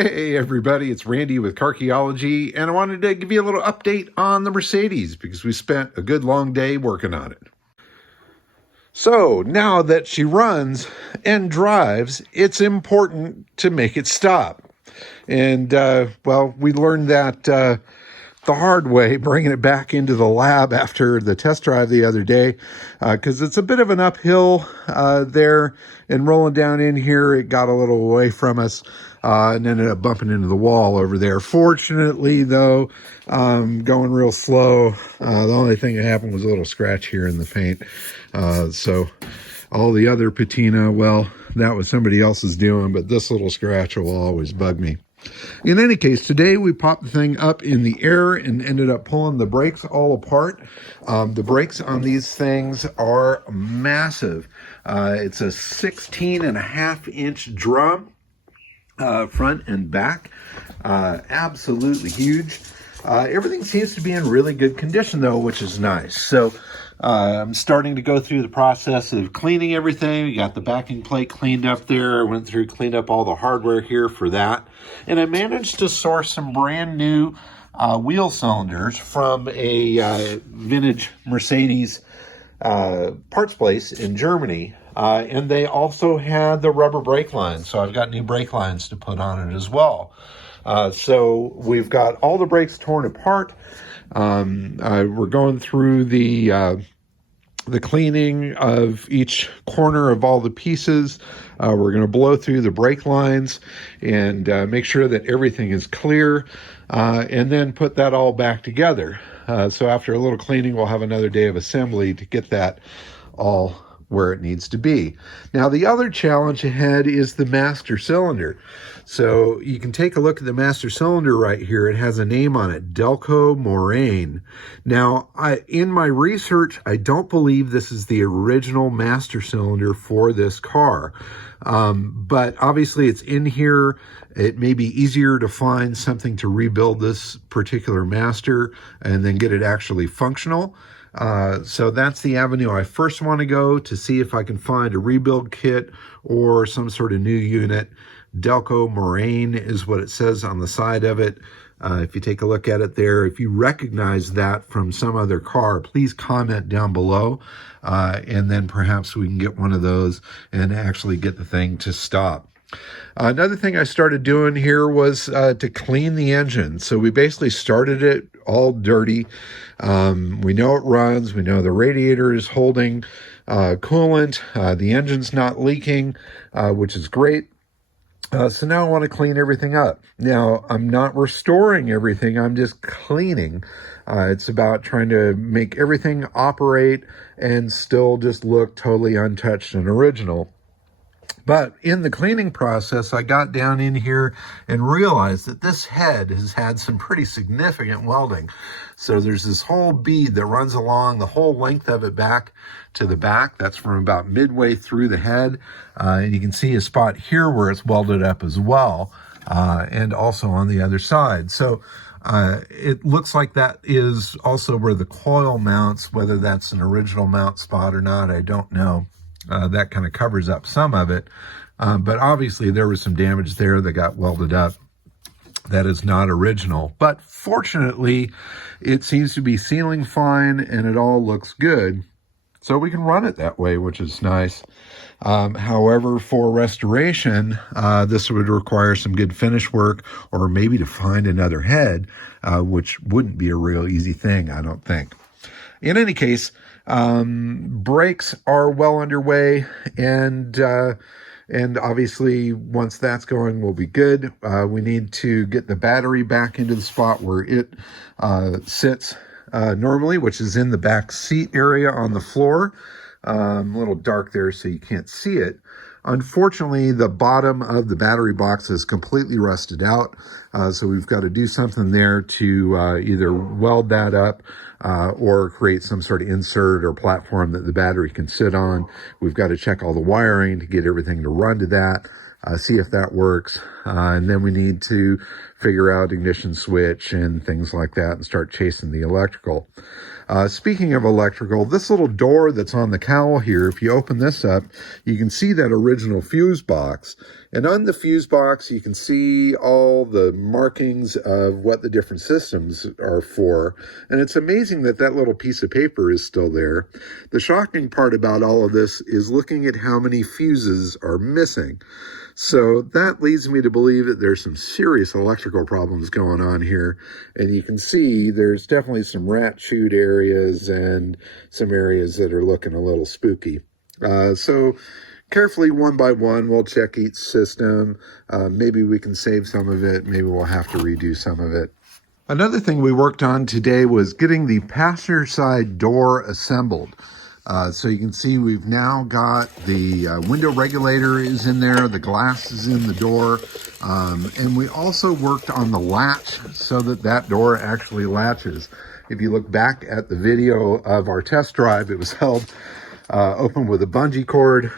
Hey everybody, it's Randy with Carchaeology, and I wanted to give you a little update on the Mercedes because we spent a good long day working on it. So now that she runs and drives, it's important to make it stop. And, we learned that the hard way, bringing it back into the lab after the test drive the other day, because it's a bit of an uphill there, and rolling down in here, it got a little away from us and ended up bumping into the wall over there. Fortunately, though, going real slow, the only thing that happened was a little scratch here in the paint. So all the other patina, well, that was somebody else's doing, but this little scratch will always bug me. In any case, today we popped the thing up in the air and ended up pulling the brakes all apart. The brakes on these things are massive. It's a 16.5-inch drum, front and back. Absolutely huge. Everything seems to be in really good condition, though, which is nice. So I'm starting to go through the process of cleaning everything. We got the backing plate cleaned up there. I went through, cleaned up all the hardware here for that. And I managed to source some brand new wheel cylinders from a vintage Mercedes parts place in Germany. And they also had the rubber brake lines. So I've got new brake lines to put on it as well. So we've got all the brakes torn apart. We're going through the cleaning of each corner of all the pieces. We're going to blow through the brake lines and make sure that everything is clear, and then put that all back together. So after a little cleaning, we'll have another day of assembly to get that all where it needs to be. Now, the other challenge ahead is the master cylinder. So you can take a look at the master cylinder right here. It has a name on it, Delco Moraine. Now, in my research, I don't believe this is the original master cylinder for this car. But obviously it's in here. It may be easier to find something to rebuild this particular master and then get it actually functional. So that's the avenue I first want to go to see if I can find a rebuild kit or some sort of new unit. Delco Moraine is what it says on the side of it. If you take a look at it there, if you recognize that from some other car, please comment down below. And then perhaps we can get one of those and actually get the thing to stop. Another thing I started doing here was to clean the engine. So we basically started it all dirty. We know it runs. We know the radiator is holding coolant. The engine's not leaking, which is great. So now I want to clean everything up. Now, I'm not restoring everything. I'm just cleaning. It's about trying to make everything operate and still just look totally untouched and original. But in the cleaning process, I got down in here and realized that this head has had some pretty significant welding. So there's this whole bead that runs along the whole length of it back to the back. That's from about midway through the head. And you can see a spot here where it's welded up as well, and also on the other side. So it looks like that is also where the coil mounts. Whether that's an original mount spot or not, I don't know. That kind of covers up some of it. But obviously there was some damage there that got welded up. That is not original. But fortunately, it seems to be sealing fine and it all looks good. So we can run it that way, which is nice. However, for restoration, this would require some good finish work or maybe to find another head, which wouldn't be a real easy thing, I don't think. In any case, brakes are well underway, and obviously once that's going, we'll be good. We need to get the battery back into the spot where it sits normally, which is in the back seat area on the floor. A little dark there, so you can't see it. Unfortunately, the bottom of the battery box is completely rusted out, so we've got to do something there to either weld that up or create some sort of insert or platform that the battery can sit on. We've got to check all the wiring to get everything to run to that, see if that works, and then we need to figure out ignition switch and things like that and start chasing the electrical. Speaking of electrical, this little door that's on the cowl here, if you open this up, you can see that original fuse box. And on the fuse box, you can see all the markings of what the different systems are for. And it's amazing that that little piece of paper is still there. The shocking part about all of this is looking at how many fuses are missing. So that leads me to believe that there's some serious electrical problems going on here. And you can see there's definitely some rat chute areas and some areas that are looking a little spooky. So carefully, one by one, we'll check each system. Maybe we can save some of it. Maybe we'll have to redo some of it. Another thing we worked on today was getting the passenger side door assembled. So you can see we've now got the window regulator is in there, the glass is in the door, and we also worked on the latch so that that door actually latches. If you look back at the video of our test drive, it was held open with a bungee cord,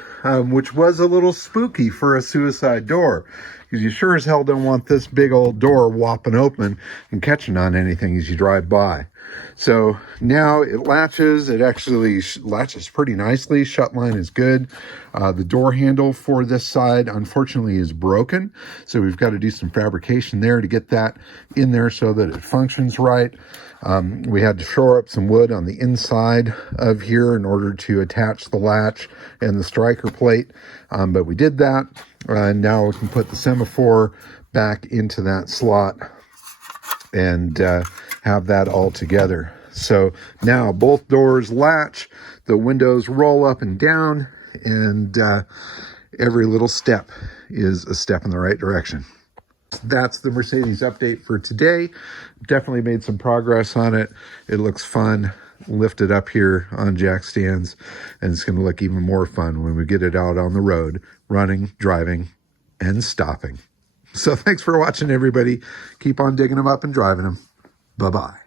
which was a little spooky for a suicide door, because you sure as hell don't want this big old door whopping open and catching on anything as you drive by. So now it latches. It actually latches pretty nicely. Shut line is good. The door handle for this side, unfortunately, is broken. So we've got to do some fabrication there to get that in there so that it functions right. We had to shore up some wood on the inside of here in order to attach the latch and the striker plate. But we did that. And now we can put the semaphore back into that slot and have that all together. So now both doors latch, the windows roll up and down, and every little step is a step in the right direction. That's the Mercedes update for today. Definitely made some progress on it. It looks fun. Lift it up here on jack stands, and it's going to look even more fun when we get it out on the road, running, driving, and stopping. So thanks for watching, everybody. Keep on digging them up and driving them. Bye-bye.